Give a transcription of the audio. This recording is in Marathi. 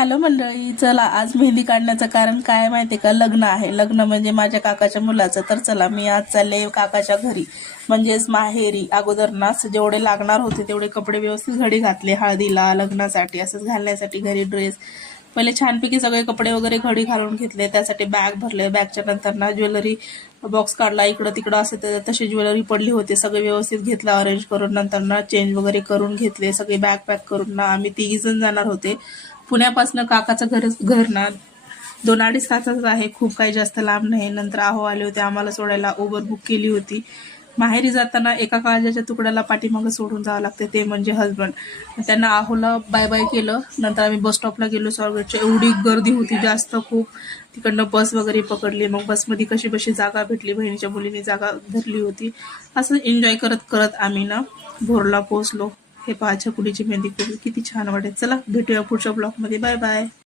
हॅलो मंडळी, चला आज मेहंदी काढण्याचं कारण काय माहिती का? लग्न आहे. लग्न म्हणजे माझ्या काकाच्या मुलाचं. तर चला मी आज चालले काकाच्या घरी, म्हणजेच माहेरी. अगोदर ना जेवढे लागणार होते तेवढे कपडे व्यवस्थित घडी घातले, हळदीला लग्नासाठी असंच घालण्यासाठी. घरी ड्रेस पहिले छानपैकी सगळे कपडे वगैरे घडी घालून घेतले, त्यासाठी बॅग भरले. बॅगच्या नंतर ना ज्वेलरी बॉक्स काढला, इकडं तिकडं असे तशी ज्वेलरी पडली होती, सगळे व्यवस्थित घेतलं अरेंज करून. नंतर ना चेंज वगैरे करून घेतले, सगळे बॅग पॅक करून ना आम्ही 3 जण जाणार होते. पुण्यापासून काकाचं घर ना 2-2.5 तासाचं आहे, खूप काही जास्त लांब नाही. नंतर आहो आले होते आम्हाला सोडायला, उबर बुक केली होती. माहेरी जाताना एका काळजाच्या तुकड्याला पाठीमागं सोडून जावं लागते, ते म्हणजे हजबंड. त्यांना आहोला बाय बाय केलं. नंतर आम्ही बस स्टॉपला गेलो स्वारगेटच्या. एवढी गर्दी होती जास्त खूप. तिकडनं बस वगैरे पकडली. मग बसमध्ये कशी बशी जागा भेटली, बहिणीच्या मुलीने जागा धरली होती. असं एन्जॉय करत करत आम्ही ना भोरला पोहोचलो. हे पहा, छकुलीची मेहंदी किती छान वाटेल. चला भेटूया पुढच्या ब्लॉगमध्ये. Bye bye.